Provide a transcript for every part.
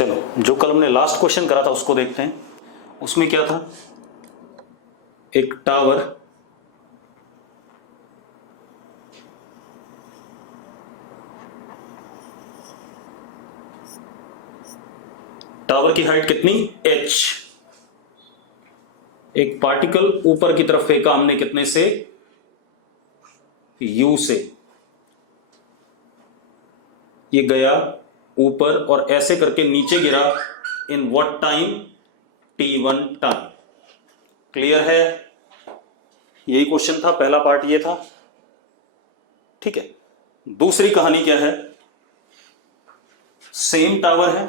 चलो जो कल हमने लास्ट क्वेश्चन करा था उसको देखते हैं। उसमें क्या था, एक टावर की हाइट कितनी, h। एक पार्टिकल ऊपर की तरफ फेंका हमने कितने से, u से। ये गया ऊपर और ऐसे करके नीचे गिरा in what time, t1 time. Clear है, यही क्वेश्चन था, पहला पार्ट ये था। ठीक है, दूसरी कहानी क्या है, सेम टावर है,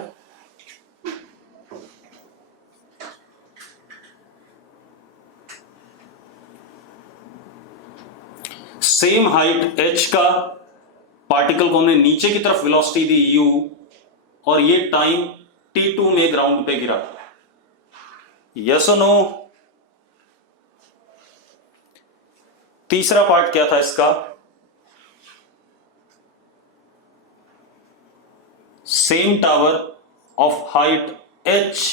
सेम हाइट h का, पार्टिकल को हमने नीचे की तरफ वेलोसिटी दी u, और ये टाइम t2 में ग्राउंड पे गिरा। यस और नो। तीसरा पार्ट क्या था इसका, same tower of height h,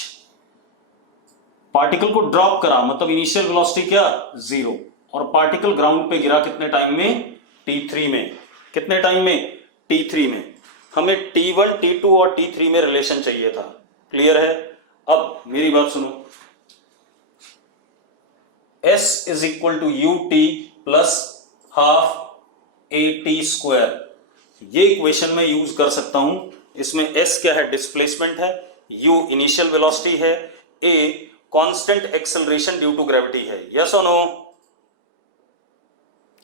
particle को ड्रॉप करा, मतलब इनिशियल वेलोसिटी क्या, 0, और पार्टिकल ग्राउंड पे गिरा कितने टाइम में, t3 में। कितने टाइम में, t3 में। हमें t1, t2 और t3 में रिलेशन चाहिए था। क्लियर है। अब मेरी बात सुनो, s is equal to ut plus half at square, ये इक्वेशन में यूज कर सकता हूं। इसमें s क्या है, डिस्प्लेसमेंट है, u इनिशियल वेलोसिटी है, a constant acceleration due to gravity है। यस और नो।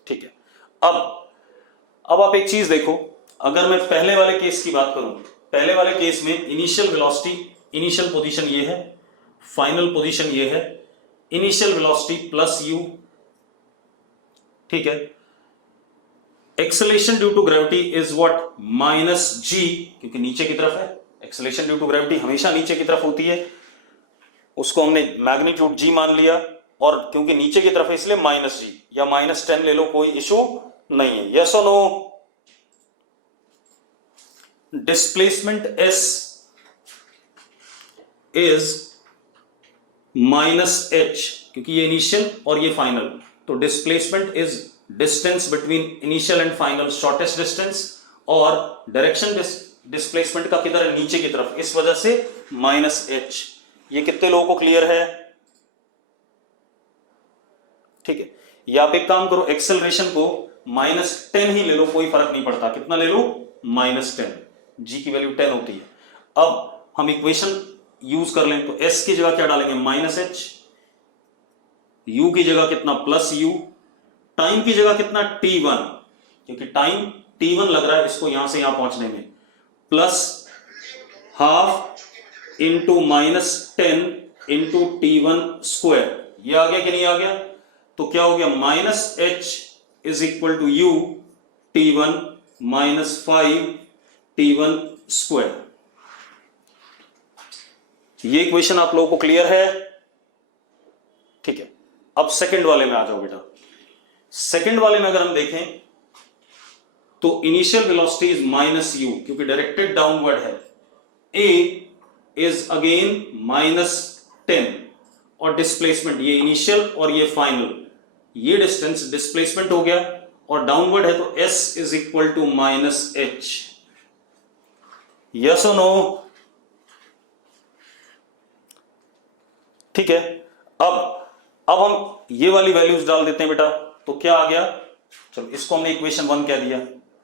ठीक है, अब आप एक चीज देखो, अगर मैं पहले वाले केस की बात करूं, पहले वाले केस में इनिशियल वेलोसिटी, इनिशियल पोजीशन ये है, फाइनल पोजीशन ये है, इनिशियल वेलोसिटी प्लस u। ठीक है, acceleration due to gravity is what, minus g, क्योंकि नीचे की तरफ है। एक्सेलरेशन ड्यू टू ग्रेविटी हमेशा नीचे की तरफ होती है, उसको हमने मैग्नीट्यूड g मान लिया, और क्योंकि नीचे की तरफ है इसलिए माइनस g, या -10 ले लो, कोई इशू नहीं है। यस और no. Displacement s is minus h, क्योंकि ये इनिशियल और ये फाइनल, तो displacement is distance between initial and final, shortest distance, और डायरेक्शन डिस्प्लेसमेंट का किधर है, नीचे की तरफ, इस वजह से माइनस h। ये कितने लोगों को क्लियर है। ठीक है, या आप एक काम करो, एक्सेलरेशन को -10 ही ले लो, कोई फर्क नहीं पड़ता, कितना ले लो, -10, g की वैल्यू 10 होती है। अब हम इक्वेशन यूज कर लें, तो s की जगह क्या डालेंगे, -h, u की जगह कितना, प्लस u, टाइम की जगह कितना, t1, क्योंकि टाइम t1 लग रहा है इसको यहां से यहां पहुंचने में, plus half into -10 into t1 square. ये आ गया कि नहीं आ गया, तो क्या हो गया, -h is equal to u t1 -5 t1 square. ये इक्वेशन आप लोगों को क्लियर है। ठीक है, अब सेकंड वाले में आ जाओ बेटा। सेकंड वाले में अगर हम देखें तो इनिशियल वेलोसिटी इज -u, क्योंकि डायरेक्टेड डाउनवर्ड है, a इज अगेन -10, और डिस्प्लेसमेंट ये इनिशियल और ये फाइनल, ये डिस्टेंस डिस्प्लेसमेंट हो गया, और डाउनवर्ड है तो s is equal to -h। Yes और नो। ठीक है, अब हम ये वाली वैल्यूज डाल देते हैं बेटा, तो क्या आ गया, चलो इसको हमने इक्वेशन 1 कह दिया।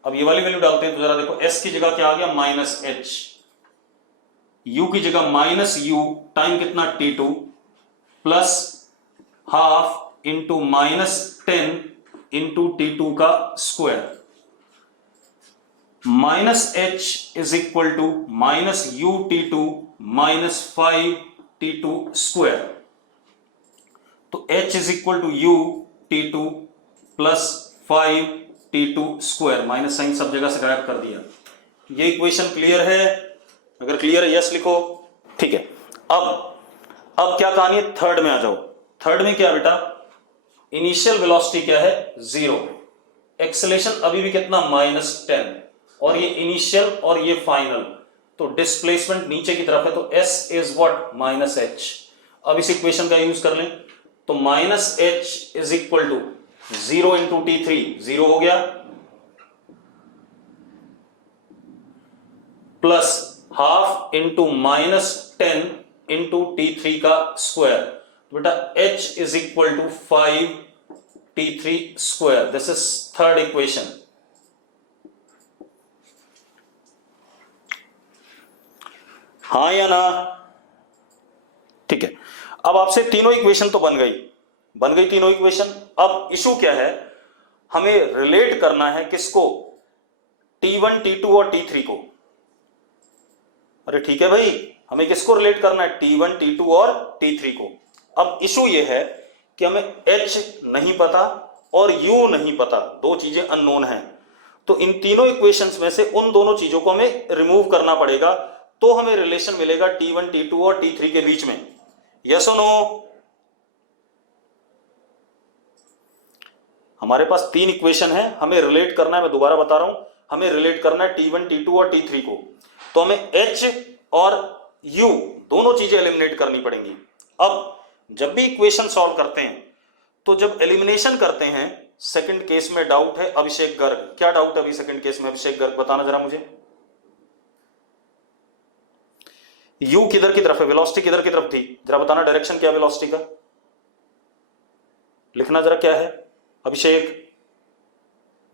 अब ये वाली वैल्यू डालते हैं, तो जरा देखो, s की जगह क्या आ गया, -h, u की जगह -u, टाइम कितना, t2, plus half into -10 into t2 का square, -h is equal to -u t2 -5 t2 square, तो h is equal to u t2 plus 5 t2 square, minus sine सब जगह से गायब कर दिया। ये इक्वेशन क्लियर है, अगर क्लियर है यस लिखो। ठीक है, अब क्या कहानी है, थर्ड में आ जाओ। थर्ड में क्या बेटा, इनिशियल वेलोसिटी क्या है, 0, एक्सेलरेशन अभी भी कितना, -10, और ये इनिशियल और ये फाइनल, तो डिस्प्लेसमेंट नीचे की तरफ है, तो s is what minus h। अब इस इक्वेशन का यूज कर लें, तो minus h is equal to 0 into T3, 0 हो गया, plus half into minus 10 into T3 का स्क्वायर, बेटा h is equal to 5 T3 square. This is third equation. हाँ या ना? ठीक है, अब आपसे तीनों इक्वेशन तो बन गई तीनों इक्वेशन। अब इशू क्या है, हमें रिलेट करना है किसको, T1, T2 और T3 को। अरे ठीक है भाई, हमें किसको रिलेट करना है, T1, T2 और T3 को। अब इशू यह है कि हमें H नहीं पता और U नहीं पता, दो चीजें अननोन हैं। तो इन तीनों इक्वेशंस में से उन दोनों चीजों को हमें रिमूव करना पड़ेगा, तो हमें रिलेशन मिलेगा T1, T2 और T3 के बीच में। यस और नो? हमारे पास तीन इक्वेशन है, हमें रिलेट करना है, मैं दोबारा बता रहा हूं, हमें रिलेट करना है T1, T2 और T3 को। तो हमें H और U दोनों चीजें एलिमिनेट करनी पड़ेंगी। अब जब भी इक्वेशन सॉल्व करते हैं, तो जब एलिमिनेशन करते हैं, सेकंड केस में डाउट है अभिषेक गर्ग, क्या डाउट है अभी सेकंड केस में, अभिषेक गर्ग बताना जरा मुझे। U किधर की तरफ है, वेलोसिटी किधर की तरफ थी, जरा बताना, डायरेक्शन क्या वेलोसिटी का, लिखना जरा क्या है अभिषेक,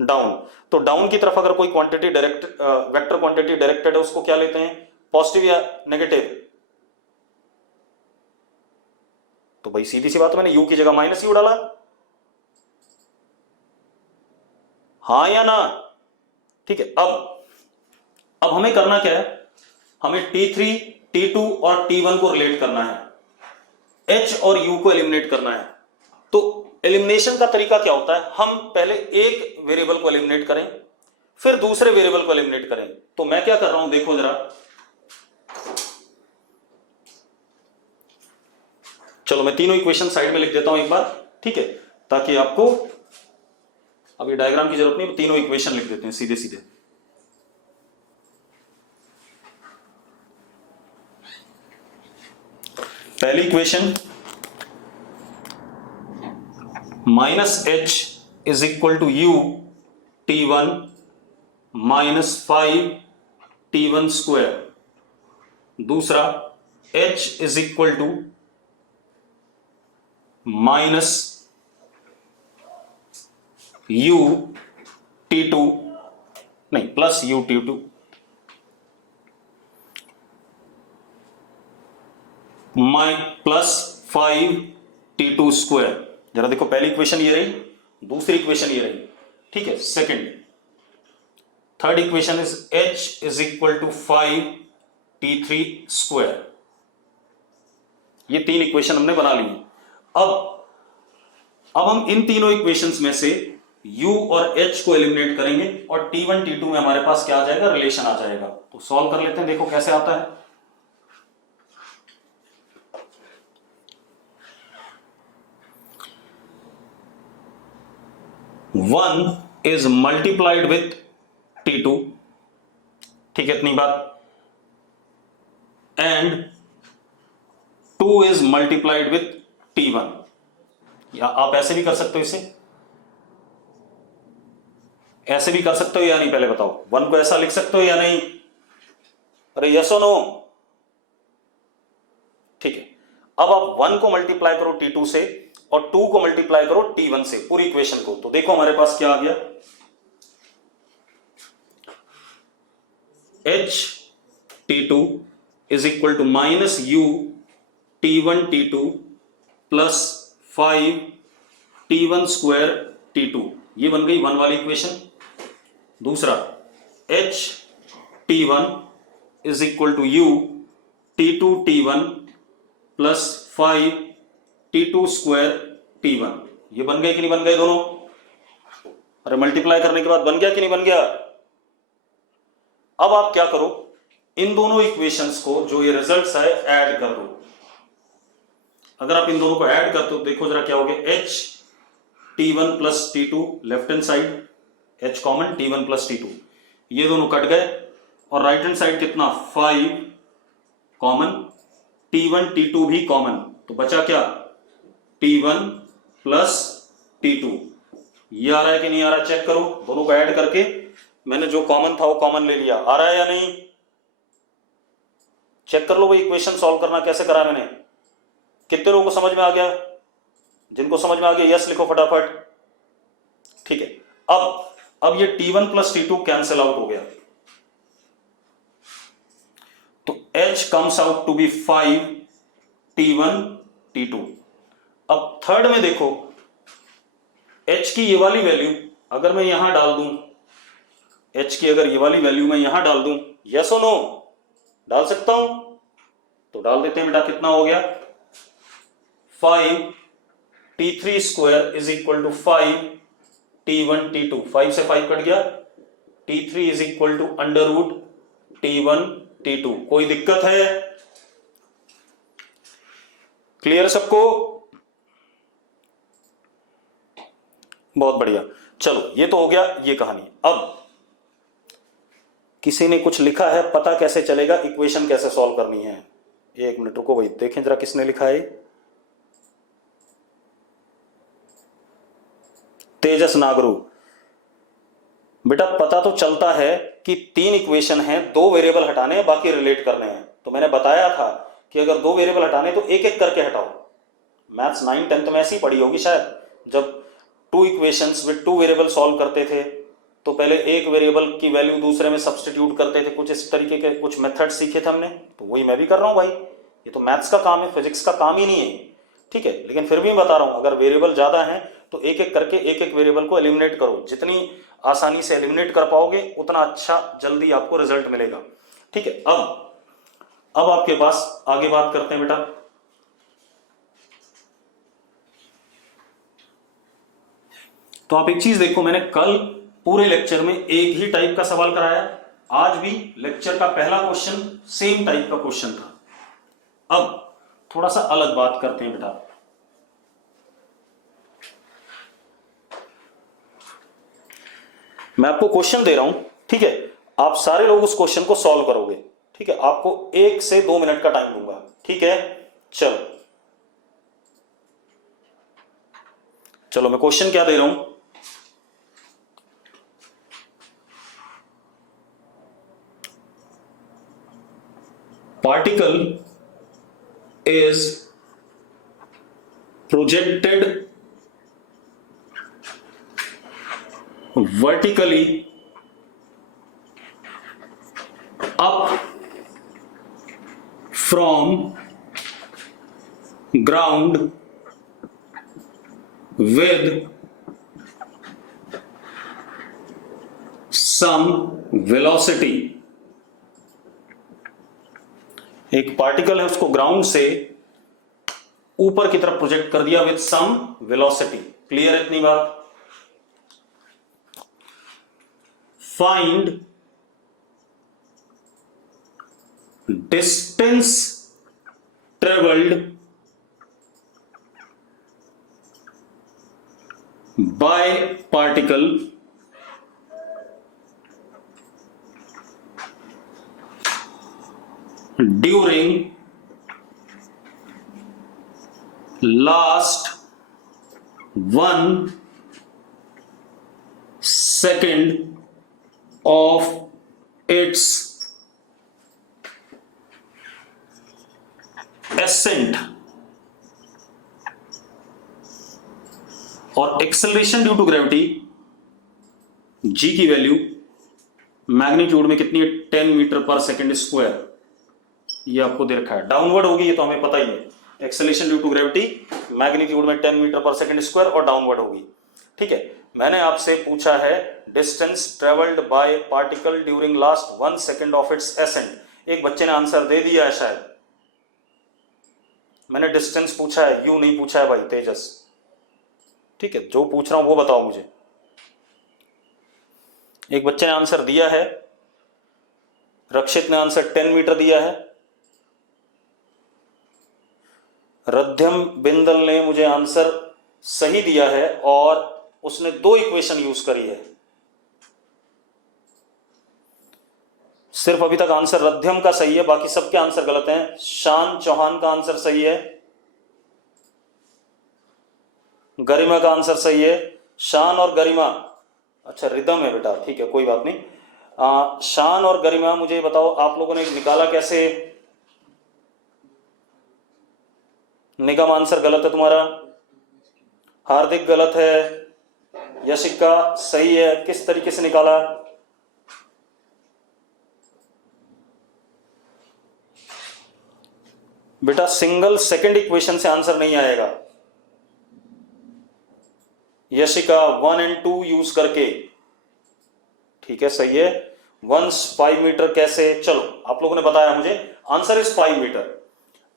डाउन। तो डाउन की तरफ अगर कोई quantity direct vector quantity directed है, उसको क्या लेते हैं, पॉजिटिव या नेगेटिव। तो भाई सीधी सी बात है, मैंने U की जगह माइनस U डाला, हाँ या ना? ठीक है, अब हमें करना क्या है, हमें T3, T2 और T1 को रिलेट करना है, H और U को एलिमिनेट करना है। तो एलिमिनेशन का तरीका क्या होता है, हम पहले एक वेरिएबल को एलिमिनेट करें, फिर दूसरे वेरिएबल को एलिमिनेट करें। तो मैं क्या कर रहा हूं, देखो जरा, चलो मैं तीनों इक्वेशन साइड में लिख देता हूं एक बार, ठीक है, ताकि आपको अभी डायग्राम की जरूरत नहीं, तीनों इक्वेशन लिख देते हैं सीधे सीधे। पहली equation, minus H is equal to U T1 minus 5 T1 square. दूसरा, H is equal to minus U T2, नहीं plus U T2 plus 5 T2 square. जरा देखो, पहली इक्वेशन ये रही, दूसरी इक्वेशन ये रही, ठीक है। Second, third equation is H is equal to 5 T3 square. ये तीन इक्वेशन हमने बना ली। अब हम इन तीनों इक्वेशंस में से U और H को एलिमिनेट करेंगे और T1, T2 में हमारे पास क्या आ जाएगा, रिलेशन आ जाएगा। तो सॉल्व कर लेते हैं, देखो कैसे आता है। One is multiplied with T2, ठीक है, इतनी बात, and 2 is multiplied with T1। या आप ऐसे भी कर सकते हो, इसे ऐसे भी कर सकते हो या नहीं, पहले बताओ, 1 को ऐसा लिख सकते हो या नहीं, अरे यस और नो? ठीक है, अब आप 1 को मल्टीप्लाई करो T2 से और 2 को मल्टीप्लाई करो T1 से, पूरी इक्वेशन को। तो देखो हमारे पास क्या आ गया, H T2 is equal to minus U T1 T2 plus 5 T1 square T2। ये बन गई 1 वाली इक्वेशन। दूसरा, H T1 is equal to U T2 T1 plus 5 T2 square T1। ये बन गए कि नहीं बन गए दोनों? अरे मल्टीप्लाई करने के बाद बन गया कि नहीं बन गया? अब आप क्या करो, इन दोनों इक्वेशंस को, जो ये रिजल्ट्स है, ऐड कर दो। अगर आप इन दोनों को ऐड करते हो, देखो जरा क्या हो गया, H T1 plus T2 left hand side, H common, T1 plus T2, ये दोनों कट गए, और राइट हैंड साइड कितना 5 कॉमन, T1 T2 भी कॉमन, तो बचा क्या T1 प्लस T2। ये आ रहा है कि नहीं आ रहा, चेक करो दोनों को ऐड करके मैंने जो कॉमन था वो कॉमन ले लिया, आ रहा है या नहीं, चेक कर लो भाई। इक्वेशन सॉल्व करना कैसे करा मैंने, कितने लोगों को समझ में आ गया, जिनको समझ में आ गया यस लिखो फटाफट। ठीक है, अब ये T1 plus T2 cancel out हो गया, तो H comes out to be 5 T1 T2। अब थर्ड में देखो H की ये वाली वैल्यू अगर मैं यहां डाल दूं, H की अगर ये वाली वैल्यू मैं यहां डाल दूं, यस और नो डाल सकता हूं, तो डाल देते हैं बेटा। कितना हो गया 5 T3 square is equal to 5 T1 T2, 5 से 5 कट गया, T3 is equal to under root T1 T2। कोई दिक्कत है, क्लियर सबको, बहुत बढ़िया। चलो ये तो हो गया ये कहानी। अब किसी ने कुछ लिखा है, पता कैसे चलेगा इक्वेशन कैसे सॉल्व करनी है, एक मिनट रुको भाई, देखें जरा किसने लिखा है, तेजस नागरू। बेटा पता तो चलता है कि 3 इक्वेशन हैं, 2 वेरिएबल हटाने हैं बाकी रिलेट करने हैं, तो मैंने बताया था कि अगर 2 वेरिएबल हटाने तो एक एक करके हटाओ। मैथ्स 9 10th में ऐसी ही पढ़ी होगी शायद, जब 2 इक्वेशंस विद 2 वेरिएबल सॉल्व करते थे तो पहले एक वेरिएबल की वैल्यू दूसरे में सब्स्टिट्यूट करते थे, कुछ इस तरीके के कुछ मेथड सीखे थे हमने, तो वही मैं भी कर रहा हूं भाई। ये तो मैथ्स का काम है, फिजिक्स का काम ही नहीं है, ठीक है। लेकिन फिर भी मैं बता रहा हूं अगर वेरिएबल ज्यादा है तो एक एक करके एक एक वेरिएबल को एलिमिनेट करो, जितनी आसानी से एलिमिनेट कर पाओगे उतना अच्छा जल्दी आपको रिजल्ट मिलेगा, ठीक है। अब आपके पास आगे बात करते हैं बेटा। तो आप एक चीज देखो, मैंने कल पूरे लेक्चर में एक ही टाइप का सवाल कराया, आज भी लेक्चर का पहला क्वेश्चन सेम टाइप का क्वेश्चन था। अब थोड़ा सा अलग बात करते हैं बेटा। मैं आपको क्वेश्चन दे रहा हूं, ठीक है, आप सारे लोग उस क्वेश्चन को सॉल्व करोगे, ठीक है। आपको 1 से 2 मिनट का टाइम दूंगा, ठीक है। चलो मैं क्वेश्चन क्या दे रहा हूं, particle is projected vertically up from ground with some velocity। एक पार्टिकल है उसको ग्राउंड से ऊपर की तरफ प्रोजेक्ट कर दिया विद सम वेलोसिटी। क्लियर है इतनी बात? Find distance travelled by particle during last 1 second of its ascent और acceleration due to gravity g की वैल्यू मैग्नीट्यूड में कितनी है 10 मीटर पर सेकेंड स्क्वायर, ये आपको दे रखा है। डाउनवर्ड होगी ये तो हमें पता ही है, acceleration due to gravity magnitude में 10 मीटर पर सेकेंड स्क्वायर और डाउनवर्ड होगी, ठीक है। मैंने आपसे पूछा है distance travelled by particle during last 1 second of its ascent. एक बच्चे ने आंसर दे दिया है शायद, मैंने डिस्टेंस पूछा है, यू नहीं पूछा है भाई तेजस, ठीक है। जो पूछ रहा हूं वो बताओ मुझे। एक बच्चे ने आंसर दिया है, रक्षित ने आंसर 10 मीटर दिया है, रध्यम बिंदल ने मुझे आंसर सही दिया है और उसने 2 इक्वेशन यूज करी है। सिर्फ अभी तक आंसर रध्यम का सही है, बाकी सबके आंसर गलत हैं। शान चौहान का आंसर सही है, गरिमा का आंसर सही है। शान और गरिमा, अच्छा रिदम है बेटा, ठीक है कोई बात नहीं। शान और गरिमा, मुझे बताओ आप लोगों ने निकाला कैसे? निगम आंसर गलत है तुम्हारा, हार्दिक गलत है, यशिका सही है। किस तरीके से निकाला? बेटा सिंगल सेकंड इक्वेशन से आंसर नहीं आएगा। यशिका 1 और 2 यूज करके, ठीक है सही है। 5 मीटर कैसे? चलो आप लोगों ने बताया मुझे, आंसर इज 5 मीटर।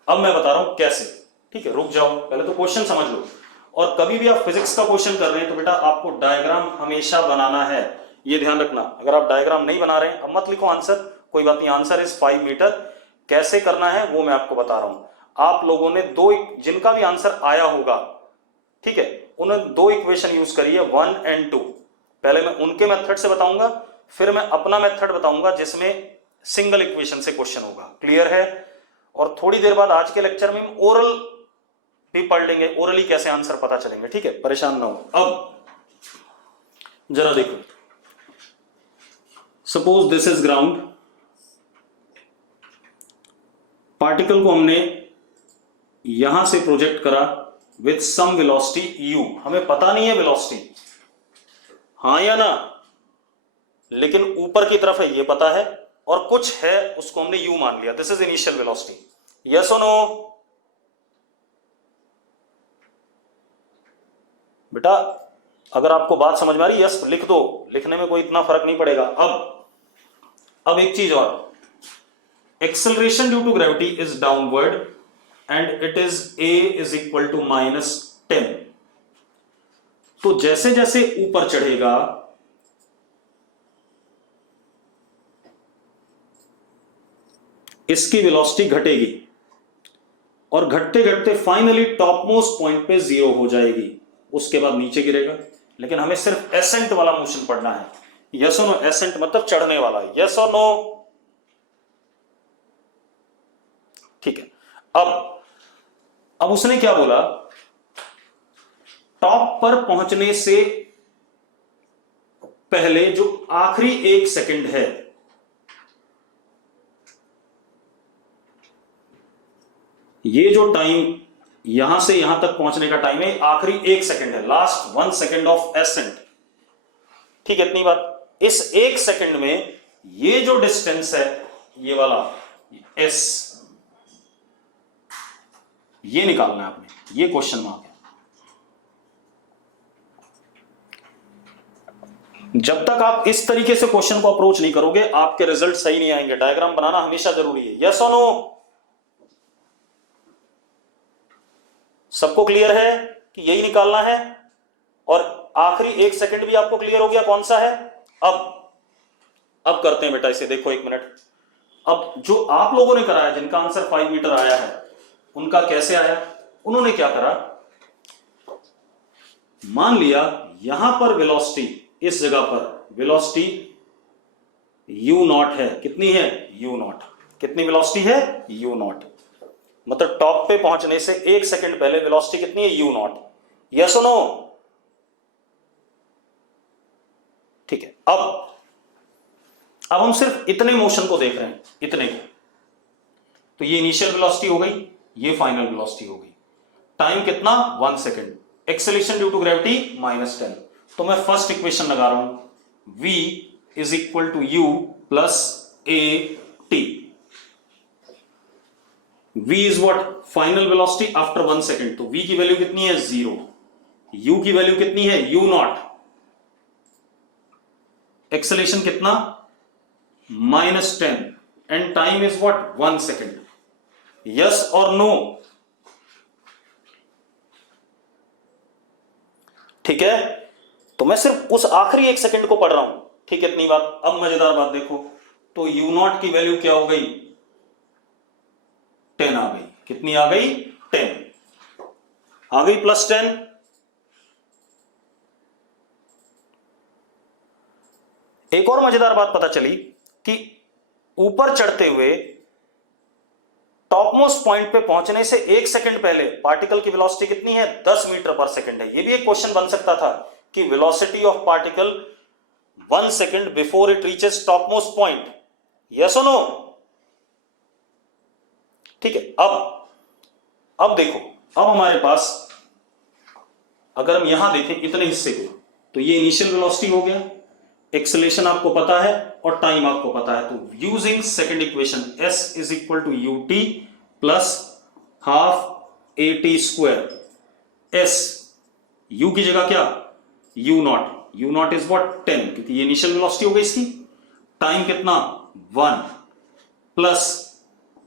अब मैं बता रहा हूं कैसे, ठीक है रुक जाओ, पहले तो क्वेश्चन समझ लो। और कभी भी आप फिजिक्स का क्वेश्चन कर रहे हैं तो बेटा आपको डायग्राम हमेशा बनाना है, ये ध्यान रखना। अगर आप डायग्राम नहीं बना रहे हैं, अब मत लिखो आंसर, कोई बात नहीं, आंसर इज 5 मीटर। कैसे करना है वो मैं आपको बता रहा हूं। आप लोगों ने जिनका भी आंसर आया होगा, ठीक है, उन्होंने 2 इक्वेशन यूज करी है, 1 और 2। पहले मैं उनके मेथड से बताऊंगा, फिर मैं अपना मेथड बताऊंगा जिसमें सिंगल इक्वेशन से क्वेश्चन होगा। क्लियर है? और थोड़ी देर बाद आज के लेक्चर में ओरल भी पढ़ लेंगे, ओरली कैसे आंसर पता चलेंगे, ठीक है, परेशान ना हो। अब जरा देखो, suppose this is ground, particle को हमने यहां से प्रोजेक्ट करा विथ सम वेलोसिटी u, हमें पता नहीं है वेलोसिटी, हां या ना, लेकिन ऊपर की तरफ है ये पता है, और कुछ है उसको हमने u मान लिया, this is initial velocity. Yes और नो? बेटा अगर आपको बात समझ में आ रही यस लिख दो, लिखने में कोई इतना फर्क नहीं पड़ेगा। अब एक चीज और, acceleration due to gravity is downward and it is a is equal to -10। तो जैसे जैसे ऊपर चढ़ेगा इसकी वेलोसिटी घटेगी, और घटते घटते फाइनली टॉप मोस्ट पॉइंट पे 0 हो जाएगी, उसके बाद नीचे गिरेगा। लेकिन हमें सिर्फ एसेंट वाला मोशन पढ़ना है। यस और नो? एसेंट मतलब चढ़ने वाला, यस और नो? ठीक है। अब उसने क्या बोला, टॉप पर पहुंचने से पहले जो आखिरी 1 सेकंड है, ये जो टाइम यहां से यहां तक पहुंचने का टाइम है, आखिरी 1 सेकंड है, लास्ट 1 सेकंड ऑफ एसेंट, ठीक है इतनी बात। इस 1 सेकंड में ये जो डिस्टेंस है, ये वाला s, ये निकालना है आपने, ये क्वेश्चन मार्क है। जब तक आप इस तरीके से क्वेश्चन को अप्रोच नहीं करोगे, आपके रिजल्ट सही नहीं आएंगे। डायग्राम बनाना हमेशा जरूरी है। यस और नो? सबको क्लियर है कि यही निकालना है? और आखिरी 1 सेकंड भी आपको क्लियर हो गया कौन सा है? अब करते हैं बेटा इसे, देखो 1 मिनट। अब जो आप लोगों ने करा है, जिनका आंसर 5 मीटर आया है, उनका कैसे आया? उन्होंने क्या करा, मान लिया यहां पर वेलोसिटी, इस जगह पर वेलोसिटी u0 है। कितनी है? u0। कितनी वेलोसिटी है? u0। मतलब टॉप पे पहुंचने से 1 सेकंड पहले वेलोसिटी कितनी है? u0। यस और नो? ठीक है। अब हम सिर्फ इतने मोशन को देख रहे हैं, इतने को। तो ये इनिशियल वेलोसिटी हो गई, ये फाइनल वेलोसिटी हो गई। टाइम कितना? 1 second. Acceleration due to gravity -10। तो मैं फर्स्ट इक्वेशन लगा रहा हूं, v is equal to u plus a t। v is what? Final velocity after 1 second. तो v की वैल्यू कितनी है? 0। u की वैल्यू कितनी है? u0। एक्सेलरेशन कितना? -10 and time is what? 1 second. Yes और नो? ठीक है। तो मैं सिर्फ उस आखिरी 1 सेकंड को पढ़ रहा हूं, ठीक है इतनी बात। अब मजेदार बात देखो, तो u0 की वैल्यू क्या हो गई? 10 आ गई। कितनी आ गई? 10 आ गई, +10। एक और मजेदार बात पता चली कि ऊपर चढ़ते हुए टॉप मोस्ट पॉइंट पे पहुंचने से 1 सेकंड पहले पार्टिकल की वेलोसिटी कितनी है, 10 मीटर पर सेकंड है। ये भी एक क्वेश्चन बन सकता था कि velocity of particle 1 second before it reaches top most point, yes और नो। ठीक है, अब देखो, अब हमारे पास अगर हम यहां देखें इतने हिस्से को, तो ये इनिशियल वेलोसिटी हो गया, एक्सेलरेशन आपको पता है और टाइम आपको पता है। तो using second equation s is equal to ut plus half at square, s u की जगह क्या, u नॉट इज व्हाट 10, क्योंकि ये इनिशियल वेलोसिटी हो गई इसकी। टाइम कितना 1 plus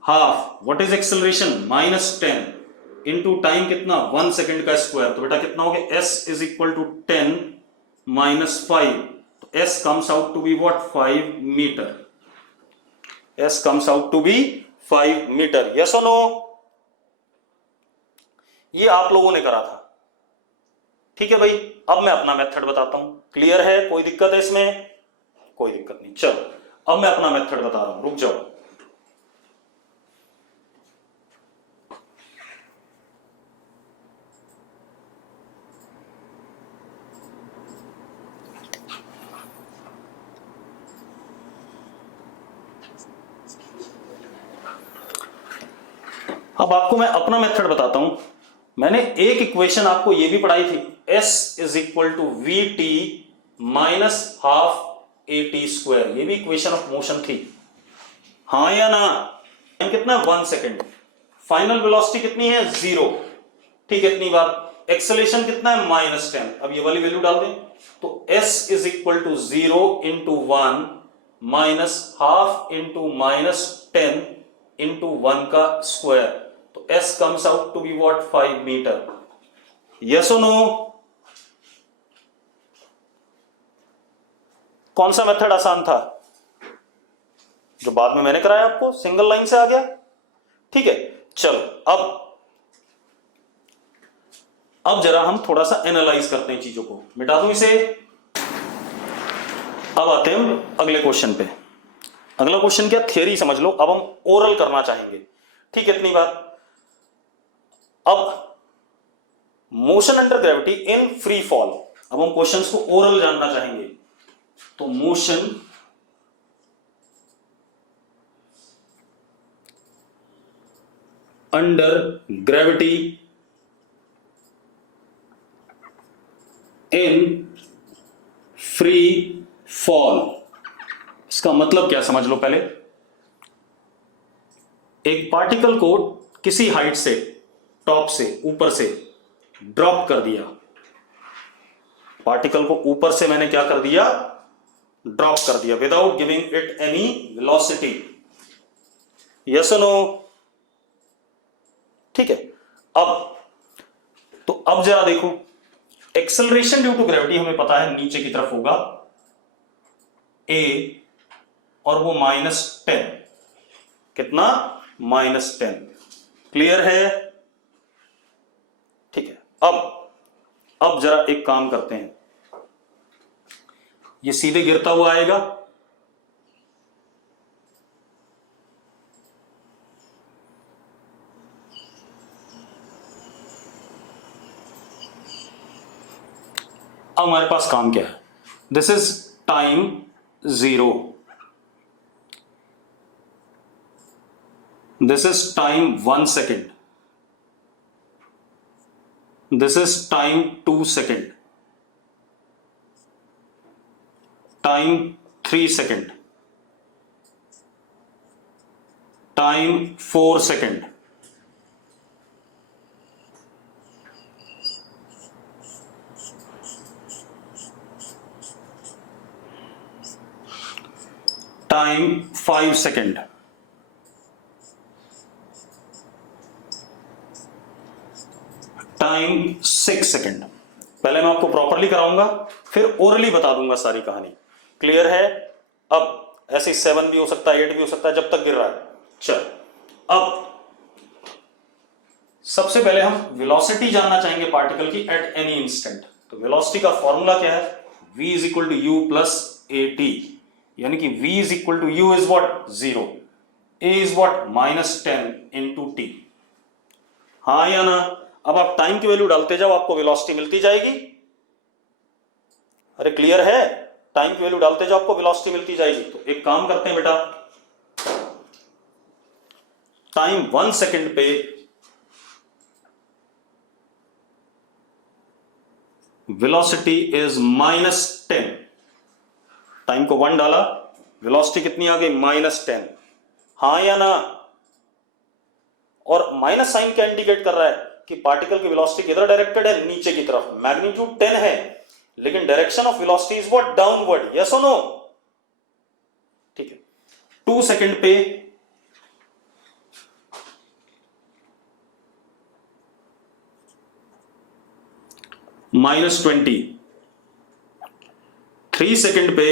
half what is acceleration -10 into time कितना 1 सेकंड का स्क्वायर। तो बेटा कितना हो गया, s is equal to 10 minus 5, तो s comes out to be what 5 metre, s comes out to be 5 metre, yes और नो। ये आप लोगों ने करा था, ठीक है भाई। अब मैं अपना मेथड बताता हूं, क्लियर है, कोई दिक्कत है इसमें, कोई दिक्कत नहीं। चलो अब मैं अपना मेथड बता रहा हूं, रुक जाओ। अब आपको मैं अपना मेथड बताता हूं। मैंने एक इक्वेशन आपको ये भी पढ़ाई थी, s is equal to v t minus half a t square, ये भी इक्वेशन ऑफ मोशन थी, हाँ या ना। टाइम कितना है 1 सेकेंड, फाइनल वेलोसिटी कितनी है 0, ठीक है, इतनी बार। एक्सेलरेशन कितना है -10, अब ये वाली वैल्यू डाल दें, तो s is equal to 0 into 1 minus half into -10 into 1 का स्क्वायर, तो s comes out to be what 5 metre, yes or no। कौन सा मेथड आसान था, जो बाद में मैंने कराया आपको, सिंगल लाइन से आ गया, ठीक है। चलो अब जरा हम थोड़ा सा एनालाइज करते हैं चीजों को, मिटा दूं इसे। अब आते हैं अगले क्वेश्चन पे। अगला क्वेश्चन क्या, थियरी समझ लो, अब हम ओरल करना चाहेंगे, ठीक है, इतनी बात। अब motion under gravity in free fall, अब हम क्वेश्चंस को ओरल जानना चाहेंगे। तो motion under gravity in free fall, इसका मतलब क्या समझ लो पहले। एक पार्टिकल को किसी हाइट से, टॉप से, ऊपर से ड्रॉप कर दिया, पार्टिकल को ऊपर से मैंने क्या कर दिया, ड्रॉप कर दिया, without giving it any velocity, yes और नो, ठीक है। अब जरा देखो, एक्सेलरेशन ड्यू टू ग्रेविटी हमें पता है नीचे की तरफ होगा a, और वो -10, कितना -10, क्लियर है, ठीक है। अब जरा एक काम करते हैं, ये सीधे गिरता हुआ आएगा, अब हमारे पास काम क्या है, this is time 0, this is time 1 second, this is time 2 second, time 3 second, time 4 second, time 5 second, time 6 second. पहले मैं आपको प्रॉपरली कराऊंगा, फिर ओरली बता दूंगा सारी कहानी, क्लियर है। अब ऐसे 7 भी हो सकता है, 8 भी हो सकता है, जब तक गिर रहा है। चल, अब सबसे पहले हम वेलोसिटी जानना चाहेंगे पार्टिकल की एट एनी इंस्टेंट। तो वेलोसिटी का फॉर्मूला क्या है, v is equal to u plus a t, यानी कि v is equal to u is what 0, a is what -10 into t. हाँ या ना? अब आप टाइम की वैल्यू डालते जाओ, आपको वेलोसिटी मिलती जाएगी। अरे क्लियर है? टाइम की वैल्यू डालते जाओ, आपको वेलोसिटी मिलती जाएगी। तो एक काम करते हैं बेटा, टाइम 1 सेकेंड पे वेलोसिटी इज -10। टाइम को 1 डाला, वेलोसिटी कितनी आ गई? -10। हाँ या ना? और माइनस साइन क्या इंडिकेट कर रहा है कि पार्टिकल की वेलोसिटी किधर डायरेक्टेड है? नीचे की तरफ। मैग्नीट्यूड 10 है, लेकिन direction of velocity is what? Downward. Yes और नो? ठीक है। 2 सेकेंड पे -20, 3 सेकेंड पे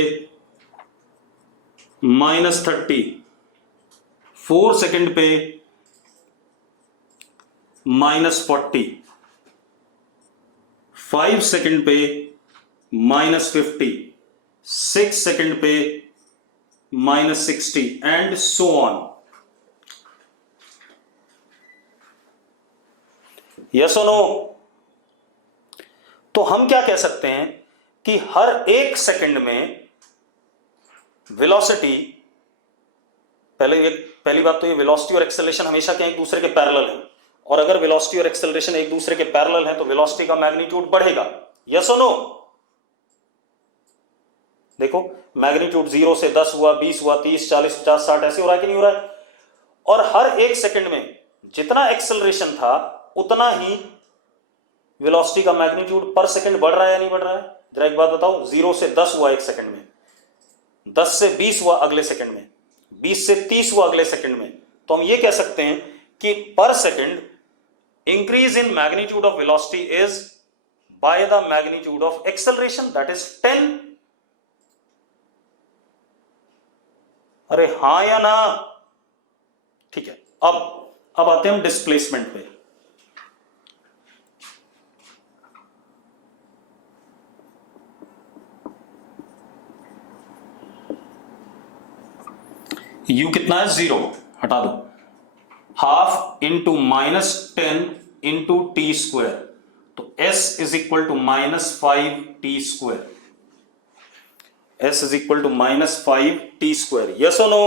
-30, 4 सेकेंड पे -40, 5 सेकेंड पे -50, 6 सेकेंड पे -60 एंड सो ऑन। यस और नो? तो हम क्या कह सकते हैं कि हर 1 सेकंड में वेलोसिटी, पहली बात तो ये वेलोसिटी और एक्सेलरेशन हमेशा क्या एक दूसरे के पैरेलल है, और अगर वेलोसिटी और एक्सेलरेशन एक दूसरे के पैरेलल है तो वेलोसिटी का मैग्नीट्यूड बढ़ेगा। यस और नो? देखो, मैग्नीट्यूड 0 से 10 हुआ, 20 हुआ, 30, 40, 50, 60 ऐसे हो रहा है कि नहीं हो रहा है? और हर 1 सेकंड में जितना एक्सेलरेशन था उतना ही वेलोसिटी का मैग्नीट्यूड पर सेकंड बढ़ रहा है या नहीं बढ़ रहा है? जरा एक बात बताओ, 0 से 10 हुआ 1 सेकंड में, 10 से 20 हुआ अगले सेकंड में, 20 से 30 हुआ अगले सेकंड में, तो हम ये कह सकते हैं कि पर second increase in magnitude of velocity is by the magnitude of acceleration, that is 10। अरे हां या ना? ठीक है। अब आते हैं हम डिस्प्लेसमेंट पे। u कितना है? 0, हटा दो। Half into -10 into t square, तो s is equal to -5t²। s is equal to -5t²। Yes और नो?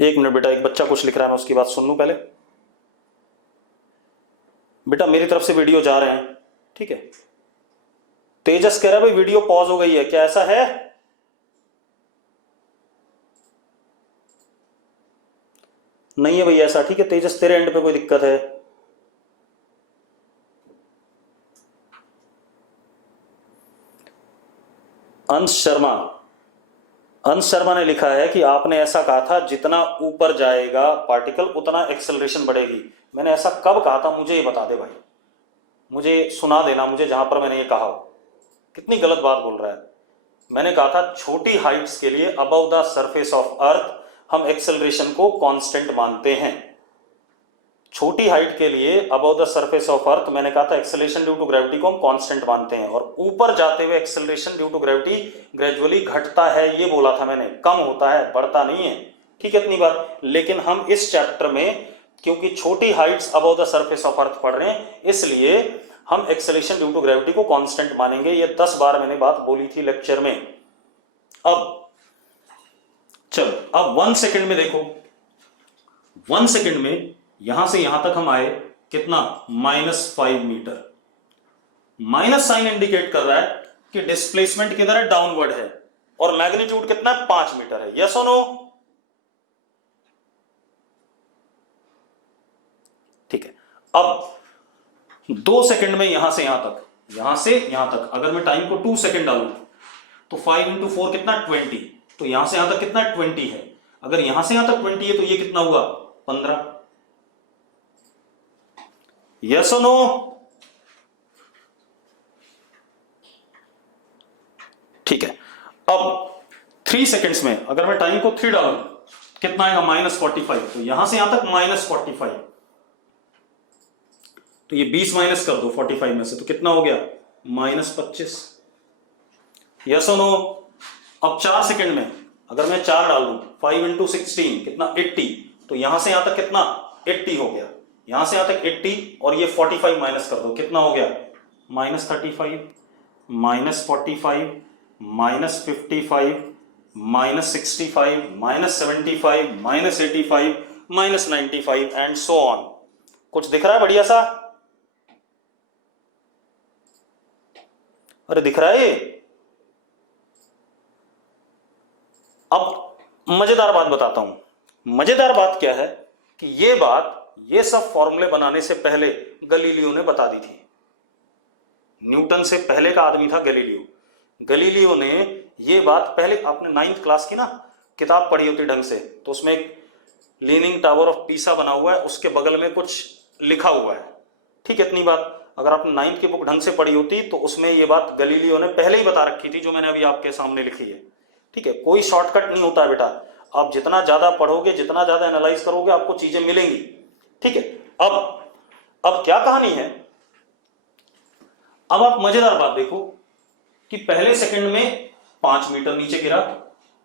एक मिनट बेटा, एक बच्चा कुछ लिख रहा है, मैं उसकी बात सुन लूं पहले। बेटा मेरी तरफ से वीडियो जा रहे हैं, ठीक है? तेजस कह रहा है भाई वीडियो पॉज हो गई है, क्या ऐसा है? नहीं है भाई ऐसा, ठीक है तेजस, तेरे एंड पे कोई दिक्कत है? अंश शर्मा ने लिखा है कि आपने ऐसा कहा था जितना ऊपर जाएगा पार्टिकल उतना एक्सेलरेशन बढ़ेगी। मैंने ऐसा कब कहा था? मुझे ये बता दे भाई, मुझे सुना देना मुझे जहां पर मैंने ये कहा हो। कितनी गलत बात बोल रहा है। मैंने कहा था छोटी हाइट्स के लिए above the surface of earth हम एक्सेलरेशन को कांस्टेंट मानते हैं। छोटी हाइट के लिए above the surface of earth मैंने कहा था एक्सेलरेशन ड्यू टू ग्रेविटी को हम कांस्टेंट मानते हैं, और ऊपर जाते हुए acceleration due to gravity gradually घटता है, ये बोला था मैंने, कम होता है, बढ़ता नहीं है। ठीक है इतनी बात। लेकिन हम इस चैप्टर में क्योंकि छोटी Heights above the surface of earth पढ़ रहे हैं, इसलिए हम एक्सेलरेशन ड्यू टू ग्रेविटी को कांस्टेंट मानेंगे। ये 10 बार मैंने बात बोली थी लेक्चर में। अब चलो, अब 1 सेकंड में देखो, 1 सेकंड में यहां से यहां तक हम आए कितना? -5 मीटर। माइनस साइन इंडिकेट कर रहा है कि डिस्प्लेसमेंट किधर है? डाउनवर्ड है। और मैग्नीट्यूड कितना है? 5 मीटर है। यस और नो? ठीक है। अब 2 सेकंड में यहां से यहां तक अगर मैं टाइम को 2 सेकंड डालूं तो 5 इंटू 4 कितना? 20। तो यहां से यहां तक कितना? 20 है। अगर यहां से यहां तक 20 है तो ये कितना हुआ? 15। यस और नो? ठीक है। अब 3 सेकंड्स में अगर मैं टाइम को 3 डालूं कितना आएगा? -45। तो यहां से यहां तक -45, तो ये 20 माइनस कर दो 45 में से, तो कितना हो गया? -25। यस और नो? अब 4 सेकंड में अगर मैं 4 डाल दूं, 5 इंटू 16 कितना 80, तो यहां से यहां तक कितना 80 हो गया, यहां से यहां तक 80 और ये 45 माइनस कर दो, कितना हो गया -35 -45 -55 -65 -75 -85 -95 एंड सो ऑन। कुछ दिख रहा है बढ़िया सा? अरे दिख रहा है ये? अब मजेदार बात बताता हूं। मजेदार बात क्या है कि ये सब फॉर्मूले बनाने से पहले गलीलियो ने बता दी थी। न्यूटन से पहले का आदमी था गलीलियो। गलीलियो ने ये बात पहले, आपने 9th क्लास की ना किताब पढ़ी होती ढंग से, तो उसमें एक लीनिंग टावर ऑफ पीसा बना हुआ है, उसके बगल में कुछ लिखा हुआ है। ठीक है, इतनी बात अगर आपने 9th की बुक ढंग से पढ़ी होती तो उसमें ये बात गलीलियो ने पहले ही बता रखी थी, जो मैंने अभी आपके सामने लिखी है। ठीक है, कोई शॉर्टकट नहीं होता है बेटा, आप जितना ज्यादा पढ़ोगे, जितना ज्यादा एनालाइज करोगे, आपको चीजें मिलेंगी। ठीक है, अब क्या कहानी है, अब आप मजेदार बात देखो कि पहले सेकंड में 5 मीटर नीचे गिरा,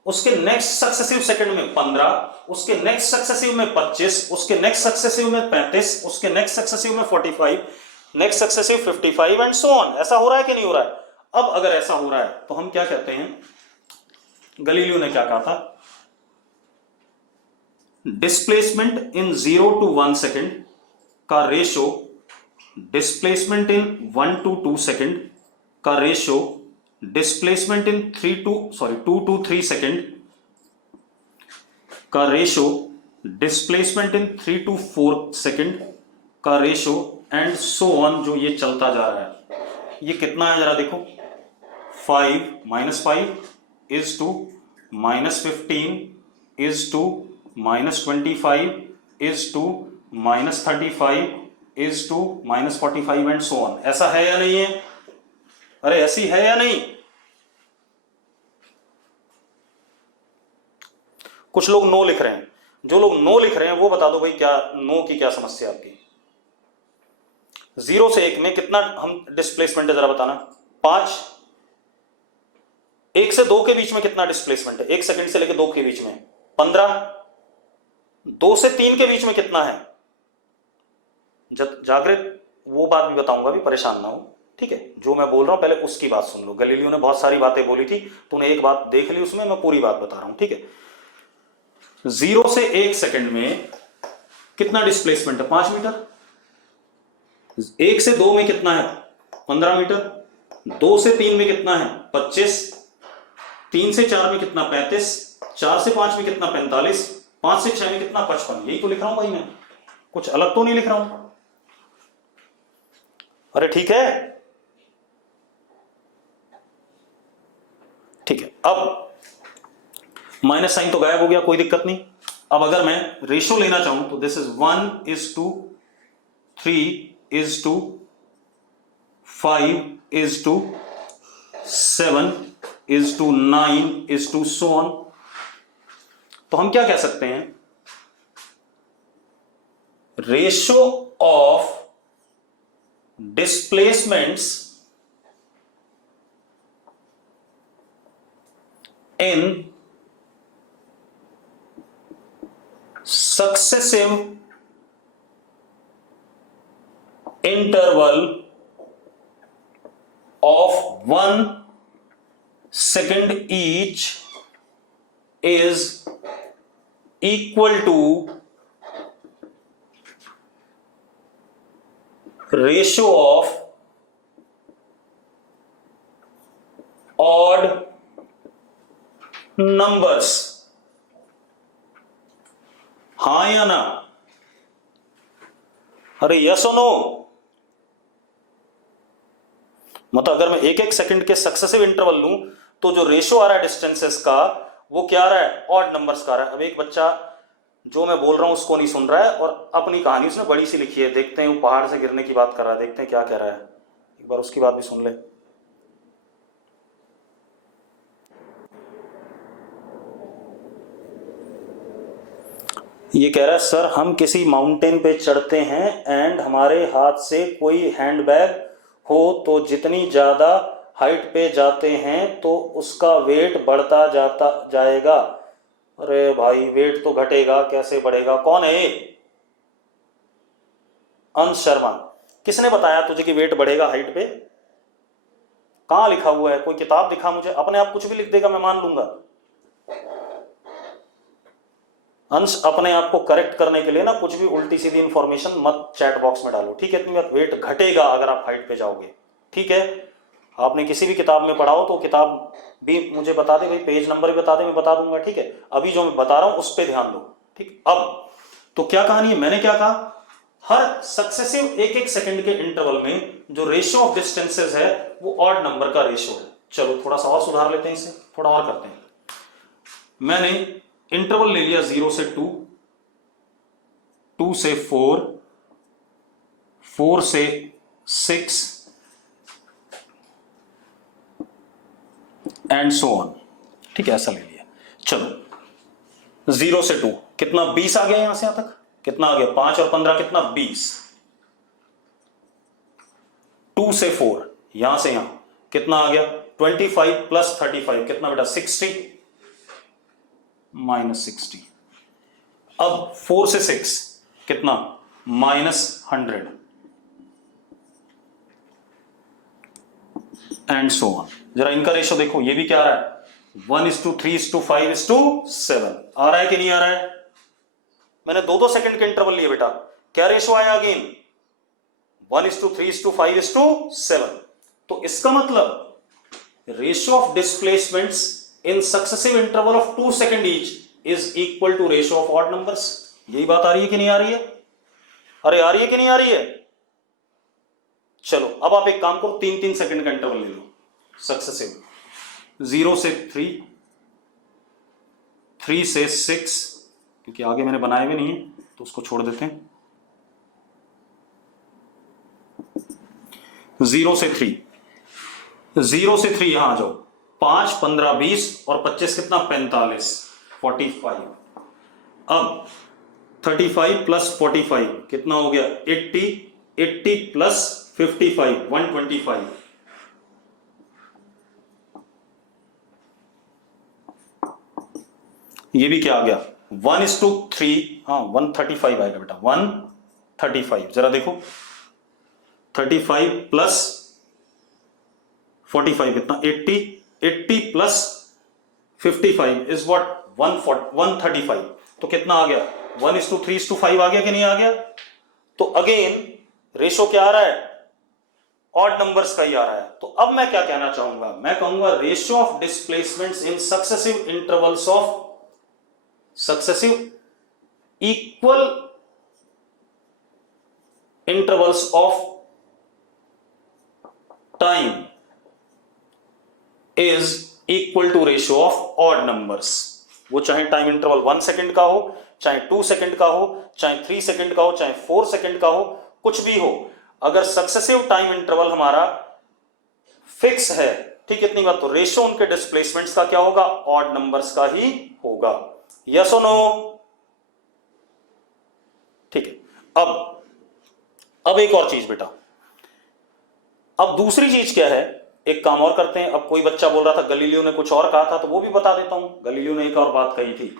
उसके नेक्स्ट सक्सेसिव सेकंड में 15, उसके नेक्स्ट सक्सेसिव में 25, उसके नेक्स्ट सक्सेसिव में 35, उसके नेक्स्ट सक्सेसिव में 45, next successive 55 and so on. ऐसा हो रहा है कि नहीं हो रहा है? अब अगर ऐसा हो रहा है तो हम क्या कहते हैं, गलीलियो ने क्या कहा था, डिस्प्लेसमेंट इन 0 to 1 सेकेंड का ratio displacement in 1 to 2 second का ratio displacement in 2 to 3 second का ratio displacement in 3 to 4 second का रेशो एंड सो ऑन, जो ये चलता जा रहा है। ये कितना है जरा देखो, 5 is to -15 is to -25 is to -35 is to -45 and so on. ऐसा है या नहीं है? अरे ऐसी है या नहीं? कुछ लोग नो लिख रहे हैं, जो लोग नो लिख रहे हैं वो बता दो भाई, क्या नो की क्या समस्या आपकी? 0 से 1 में कितना हम डिस्प्लेसमेंट है जरा बताना। 5। 1 से 2 के बीच में कितना डिस्प्लेसमेंट है? 1 सेकंड से लेकर 2 के बीच में 15। 2 से 3 के बीच में कितना है? जागृत, वो बात भी बताऊंगा, भी परेशान ना हो। ठीक है, जो मैं बोल रहा हूं पहले उसकी बात सुन लो। गलीलियो ने बहुत सारी बातें बोली थी, तूने एक बात देख ली उसमें, मैं पूरी बात बता रहा हूं। ठीक है, 0 से 1 सेकंड में कितना डिस्प्लेसमेंट है? 5 मीटर। 1 से 2 में कितना है? 15 मीटर। 2 से 3 में कितना है? 25। 3 से 4 में कितना? 35। 4 से 5 में कितना? 45। 5 से 6 में कितना? 55। यही तो लिख रहा हूं भाई, मैं कुछ अलग तो नहीं लिख रहा हूं। अरे ठीक है, ठीक है। अब माइनस साइन तो गायब हो गया, कोई दिक्कत नहीं। अब अगर मैं रेशो लेना चाहूं तो दिस इज 1:3:5:7:9 सो ऑन। तो हम क्या कह सकते हैं, ratio of displacements in successive interval of 1 second each is equal to ratio of odd numbers। हाँ या ना? अरे यस और नो? मतलब अगर मैं 1-1 सेकंड के सक्सेसिव इंटरवल लूं तो जो रेशो आ रहा है डिस्टेंसेस का, वो क्या आ रहा है? ऑड नंबर्स का आ रहा है। अब एक बच्चा जो मैं बोल रहा हूं उसको नहीं सुन रहा है और अपनी कहानी उसने बड़ी सी लिखी है, देखते हैं वो पहाड़ से गिरने की बात कर रहा है, देखते हैं क्या कह रहा है, एक बार उसकी बात भी सुन ले। ये कह रहा है सर, हम किसी माउंटेन पे चढ़ते हैं एंड हमारे हाथ से कोई हैंडबैग हो तो जितनी ज़्यादा हाइट पे जाते हैं तो उसका वेट बढ़ता जाता जाएगा। अरे भाई वेट तो घटेगा, कैसे बढ़ेगा? कौन है ये? अंश शर्मा। किसने बताया तुझे कि वेट बढ़ेगा हाइट पे? कहाँ लिखा हुआ है? कोई किताब दिखा मुझे। अपने आप कुछ भी लिख देगा, मैं मान लूंगा। अंश, अपने आप को करेक्ट करने के लिए ना कुछ भी उल्टी सीधी इंफॉर्मेशन मत चैट बॉक्स में डालो, ठीक है? इतनी बात, वेट घटेगा अगर आप हाइट पे जाओगे, ठीक है? आपने किसी भी किताब में पढ़ा हो तो किताब भी मुझे बता दे भाई, पेज नंबर भी बता दे, मैं बता दूंगा, ठीक है? अभी जो मैं बता रहा हूं उस पर ध्यान दो, ठीक? अब तो क्या कहानी है, मैंने क्या कहा? हर सक्सेसिव एक एक सेकंड के इंटरवल में जो रेशियो ऑफ डिस्टेंसेस है वो ऑड नंबर का रेशियो है। चलो थोड़ा सा और सुधार लेते हैं इसे, थोड़ा और करते हैं। मैंने इंटरवल ले लिया 0 से 2, 2 से 4, 4 से 6 एंड सो ऑन, ठीक है? ऐसा ले लिया। चलो 0 से 2 कितना? 20 आ गया। यहां से यहां तक कितना आ गया? 5 और 15 कितना? 20। 2 से 4 यहां से यहां कितना आ गया? 25 प्लस 35 कितना बेटा? 60 माइनस 60। अब 4 से 6 कितना? Minus 100 and so on. जरा इनका रेशो देखो, ये भी क्या आ रहा है? 1:3:5:7 आ रहा है कि नहीं आ रहा है? मैंने 2-2 सेकंड के इंटरवल लिए बेटा, क्या रेशो आया अगेन? 1:3:5:7। तो इसका मतलब ratio of displacements in successive interval of 2 second each is equal to ratio of odd numbers. यही बात आ रही है कि नहीं आ रही है? अरे आ रही है कि नहीं आ रही है? चलो अब आप एक काम करो, 3-3 सेकंड का इंटरवल ले लो सक्सेसिव। 0 से 3, 3 से 6, क्योंकि आगे मैंने बनाए हुए नहीं है तो उसको छोड़ देते हैं। 0 से 3, 0 से 3 यहां आ जाओ। 5, 15, 20 और 25 कितना? 45, 45। अब 35 प्लस 45 कितना हो गया? 80, 80 प्लस 55 125। ये भी क्या आ गया? 1:3, हाँ 135 आएगा बेटा, 135। जरा देखो 35 प्लस 45 कितना? 80, 80 प्लस 55 इज व्हाट? 135। तो कितना आ गया? 1:3:5 आ गया कि नहीं आ गया? तो अगेन रेशो क्या आ रहा है? ऑड नंबर्स का ही आ रहा है। तो अब मैं क्या कहना चाहूंगा? मैं कहूंगा ratio of displacements in successive intervals of successive equal intervals of time is equal to ratio of odd numbers. वो चाहे टाइम इंटरवल 1 सेकंड का हो, चाहे 2 सेकंड का हो, चाहे 3 सेकंड का हो, चाहे 4 सेकंड का हो, कुछ भी हो, अगर सक्सेसिव टाइम इंटरवल हमारा फिक्स है, ठीक, इतनी बात, तो रेशियो उनके डिस्प्लेसमेंट्स का क्या होगा? ऑड नंबर्स का ही होगा। यस और नो? ठीक है। अब एक और चीज बेटा, अब दूसरी चीज क्या है? एक काम और करते हैं। अब कोई बच्चा बोल रहा था गलीलियो ने कुछ और कहा था, तो वो भी बता देता हूं। गलीलियो ने एक और बात कही थी।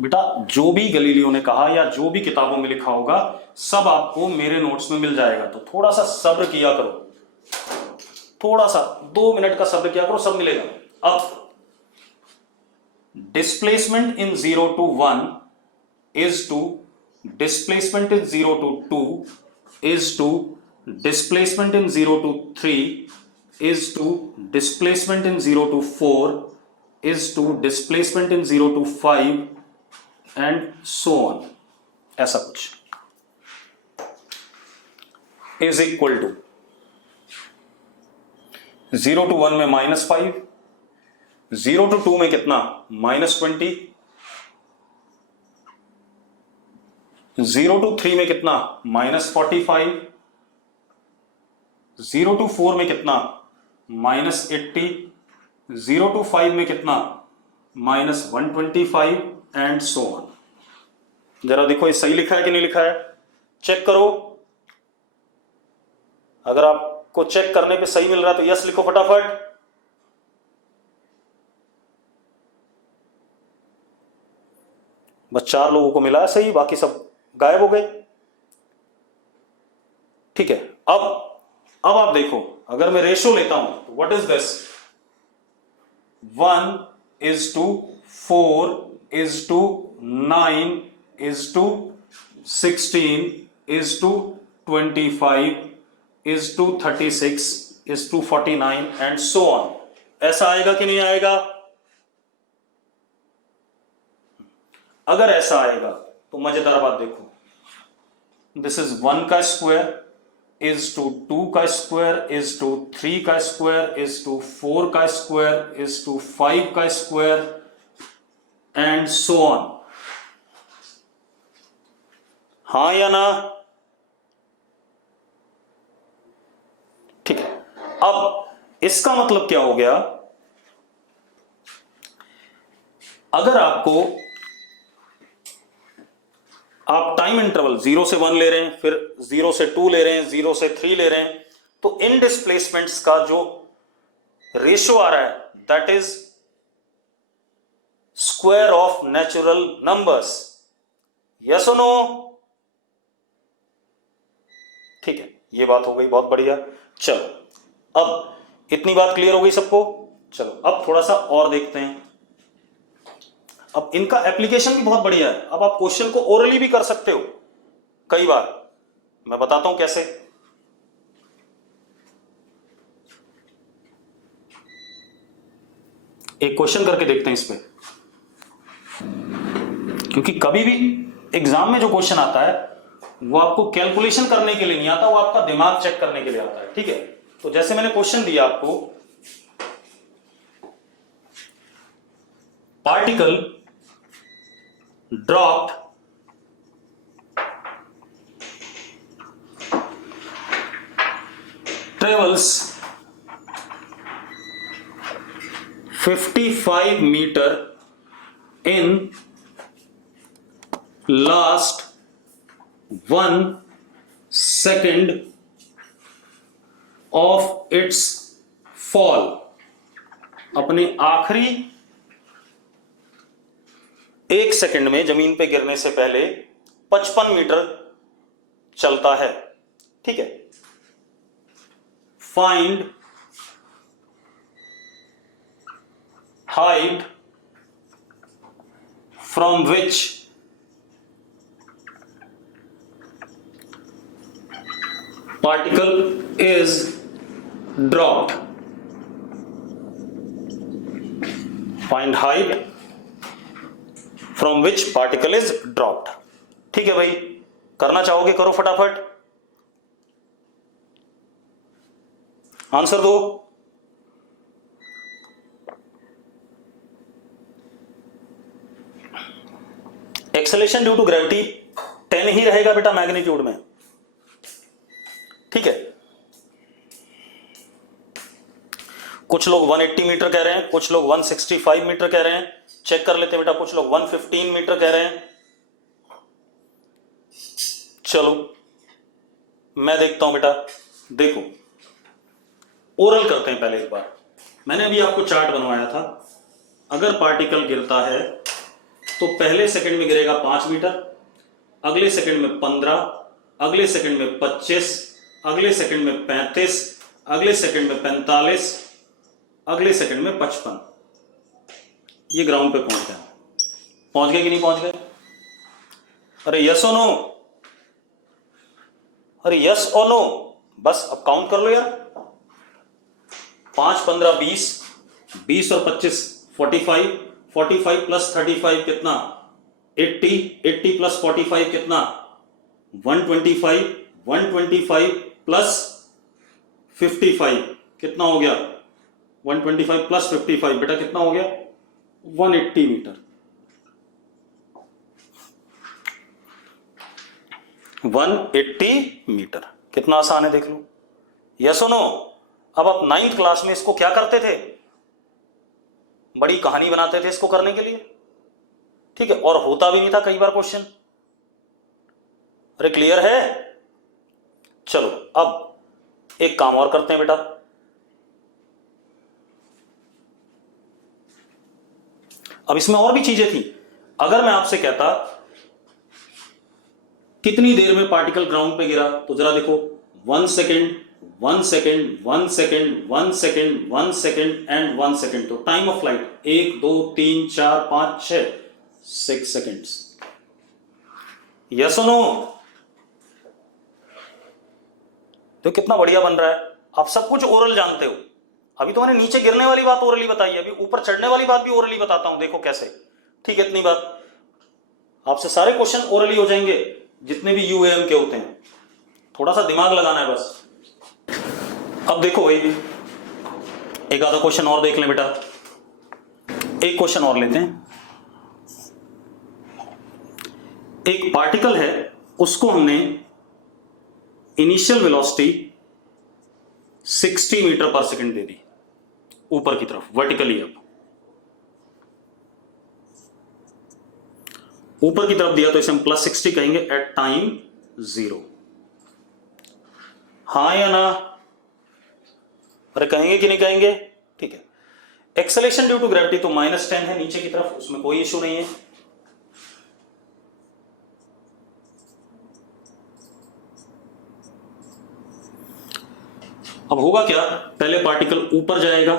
बेटा जो भी गलीलियो ने कहा या जो भी किताबों में लिखा होगा सब आपको मेरे नोट्स में मिल जाएगा, तो थोड़ा सा सब्र किया करो, थोड़ा सा 2 मिनट का सब्र किया करो, सब मिलेगा। अब displacement in 0 to 1 is to displacement in 0 to 2 is to displacement in 0 to 3 is to displacement in 0 to 4 is to displacement in 0 to 5 and so on, ऐसा कुछ is equal to 0 to 1 में -5, 0 to 2 में कितना? -20, 0 to 3 में कितना? -45, 0 to 4 में कितना? -80, 0 to 5 में कितना? -125 एंड सो ऑन। जरा देखो ये सही लिखा है कि नहीं लिखा है, चेक करो। अगर आपको चेक करने पे सही मिल रहा है तो यस लिखो फटाफट। बस 4 लोगों को मिला है सही, बाकी सब गायब हो गए। ठीक है, अब आप देखो, अगर मैं रेशो लेता हूं तो what is this, 1:4:9:16:25:36:49 and so on. ऐसा आएगा कि नहीं आएगा? अगर ऐसा आएगा तो मजेदार बात देखो, दिस इज 1 का स्क्वायर is to 2 का स्क्वायर is to 3 का स्क्वायर is to 4 का स्क्वायर is to 5 का स्क्वायर एंड सो ऑन। हाँ या ना? ठीक है, अब इसका मतलब क्या हो गया, अगर आप टाइम इंटरवल 0 से 1 ले रहे हैं, फिर 0 से 2 ले रहे हैं, 0 से 3 ले रहे हैं, तो इन डिस्प्लेसमेंट्स का जो रेशो आ रहा है that is square of natural numbers. Yes और नो? ठीक है, ये बात हो गई, बहुत बढ़िया। चलो अब इतनी बात क्लियर हो गई सबको। चलो अब थोड़ा सा और देखते हैं। अब इनका एप्लीकेशन भी बहुत बढ़िया है। अब आप क्वेश्चन को ओरली भी कर सकते हो कई बार, मैं बताता हूं कैसे। एक क्वेश्चन करके देखते हैं इस पे, क्योंकि कभी भी एग्जाम में जो क्वेश्चन आता है वो आपको कैलकुलेशन करने के लिए नहीं आता, वो आपका दिमाग चेक करने के लिए आता है। ठीक है, तो जैसे मैंने क्वेश्चन दिया आपको, particle dropped travels 55 meter in last 1 second of its fall। अपने आखिरी 1 सेकंड में जमीन पे गिरने से पहले 55 मीटर चलता है। ठीक है, find height from which particle is dropped. Find height from which particle is dropped. ठीक है भाई, करना चाहोगे करो फटाफट, आंसर दो। एक्सेलेरेशन ड्यू टू ग्रेविटी 10 ही रहेगा बेटा मैग्नीट्यूड में। ठीक है, कुछ लोग 180 मीटर कह रहे हैं, कुछ लोग 165 मीटर कह रहे हैं, चेक कर लेते हैं बेटा। कुछ लोग 115 मीटर कह रहे हैं। चलो मैं देखता हूं बेटा, देखो ओरल करते हैं पहले एक बार। मैंने अभी आपको चार्ट बनवाया था, अगर पार्टिकल गिरता है तो पहले सेकंड में गिरेगा 5 मीटर, अगले सेकंड में 15, अगले सेकंड में 25, अगले सेकंड में 35, अगले सेकंड में 45, अगले सेकंड में 55। ये ग्राउंड पे पहुंच गए कि नहीं पहुंच गए? अरे यस और नो, अरे यस और नो, बस अब काउंट कर लो यार। 5, 15, 20, 20 और 25 45, 45 प्लस 35 कितना? 80, 80 प्लस 45 कितना? 125, 125 प्लस 55 कितना हो गया? 125 प्लस 55 बेटा कितना हो गया? 180 मीटर। 180 मीटर कितना आसान है देख लो। यस और नो? अब आप 9th क्लास में इसको क्या करते थे? बड़ी कहानी बनाते थे इसको करने के लिए। ठीक है, और होता भी नहीं था कई बार क्वेश्चन। अरे क्लियर है? चलो अब एक काम और करते हैं बेटा, अब इसमें और भी चीजें थी। अगर मैं आपसे कहता कितनी देर में पार्टिकल ग्राउंड पे गिरा, तो जरा देखो, 1 second, 1 second, 1 second, 1 second, 1 second and 1 second. तो time of flight 1 2 3 4 5 6 6 seconds. Yes और नो? तो कितना बढ़िया बन रहा है। आप सब कुछ ओरल जानते हो। अभी तो मैंने नीचे गिरने वाली बात ओरली बताई है, अभी ऊपर चढ़ने वाली बात भी ओरली बताता हूं, देखो कैसे। ठीक है, इतनी बात, आपसे सारे क्वेश्चन ओरली हो जाएंगे जितने भी यूएएम के होते हैं, थोड़ा सा दिमाग लगाना है बस। अब देखो भाई, एक आधा क्वेश्चन और देख लें बेटा, एक क्वेश्चन और लेते हैं। एक पार्टिकल है, उसको हमने इनिशियल वेलोसिटी 60 मीटर पर सेकंड दे दी ऊपर की तरफ वर्टिकली। अब ऊपर की तरफ दिया तो इसे हम +60 कहेंगे एट टाइम 0। हाँ या ना? अरे कहेंगे कि नहीं कहेंगे? ठीक है। एक्सेलेरेशन ड्यू टू ग्रेविटी तो -10 है नीचे की तरफ, उसमें कोई इश्यू नहीं है। अब होगा क्या, पहले पार्टिकल ऊपर जाएगा,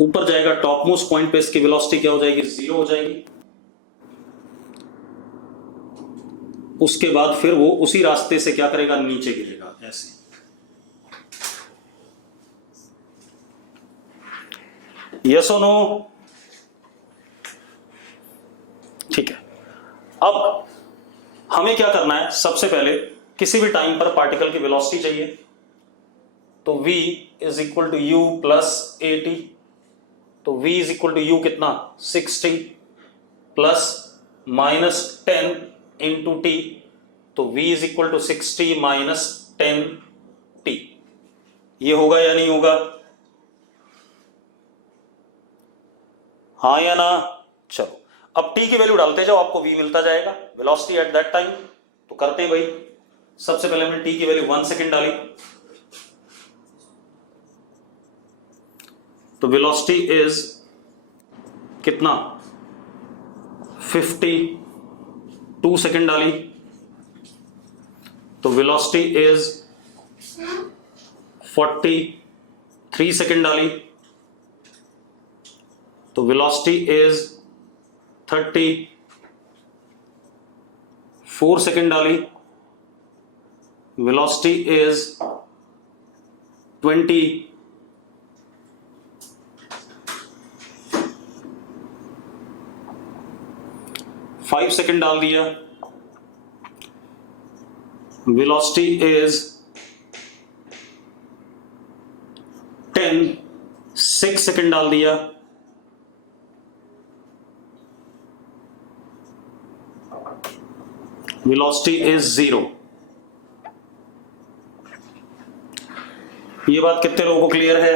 ऊपर जाएगा, टॉप मोस्ट पॉइंट पे इसकी वेलोसिटी क्या हो जाएगी, 0 हो जाएगी। उसके बाद फिर वो उसी रास्ते से क्या करेगा, नीचे गिरेगा ऐसे। यस और नो? ठीक है। अब हमें क्या करना है, सबसे पहले किसी भी टाइम पर पार्टिकल की वेलोसिटी चाहिए, तो v is equal to u plus 80। तो v is equal to u कितना, 60 प्लस -10 इंटू टी। तो v is equal to 60 minus 10 t. ये होगा या नहीं होगा? हाँ या ना? चलो अब t की वैल्यू डालते जाओ, आपको v मिलता जाएगा, वेलोसिटी एट दैट टाइम। तो करते हैं भाई, सबसे पहले हमने t की वैल्यू 1 सेकेंड डाली, तो वेलोसिटी इज कितना, 52 सेकेंड डाली, तो वेलोसिटी इज 43 सेकेंड डाली, तो वेलोसिटी इज 34 सेकेंड डाली, वेलोसिटी इज 25 सेकेंड डाल दिया, वेलोसिटी इज 6 सेकेंड डाल दिया, वेलोसिटी इज 0। ये बात कितने लोगों को क्लियर है?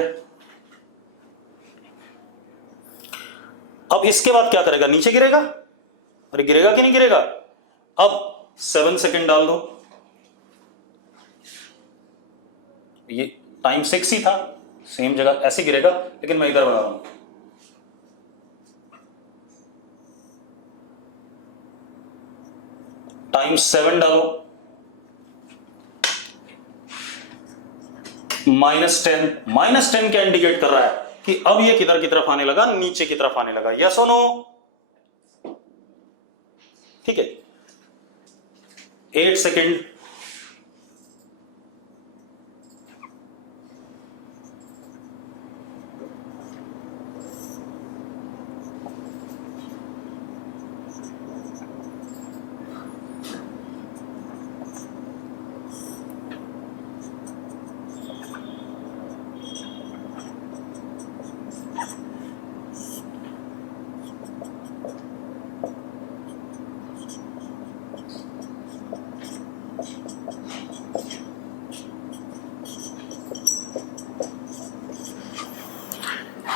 अब इसके बाद क्या करेगा, नीचे गिरेगा। अरे गिरेगा कि नहीं गिरेगा? अब 7 सेकेंड डाल दो, ये टाइम 6 ही था, सेम जगह ऐसे गिरेगा, लेकिन मैं इधर बना रहा हूं। टाइम 7 डालो, -10 क्या इंडिकेट कर रहा है कि अब ये किधर की तरफ आने लगा, नीचे की तरफ आने लगा। यस और नो? ठीक है। 8 सेकेंड,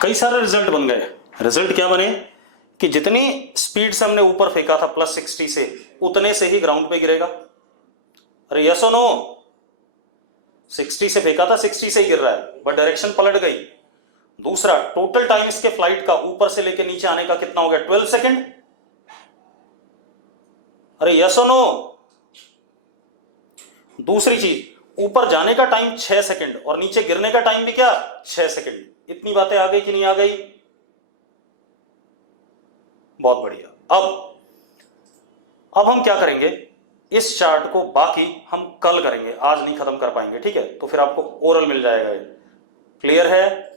कई सारे रिजल्ट बन गए। रिजल्ट क्या बने कि जितनी स्पीड से हमने ऊपर फेंका था +60 से, उतने से ही ग्राउंड पे गिरेगा। अरे यस और नो, 60 से फेंका था, 60 से ही गिर रहा है, बट डायरेक्शन पलट गई। दूसरा, टोटल टाइम इसके फ्लाइट का ऊपर से लेके नीचे आने का कितना हो गया? 12 सेकेंड। अरे यस और नो। दूसरी चीज, ऊपर जाने का टाइम 6 सेकंड और नीचे गिरने का टाइम भी क्या? 6 सेकंड। इतनी बातें आ गई कि नहीं आ गई? बहुत बढ़िया। अब हम क्या करेंगे, इस चार्ट को बाकी हम कल करेंगे, आज नहीं खत्म कर पाएंगे, ठीक है? तो फिर आपको ओरल मिल जाएगा। क्लियर है?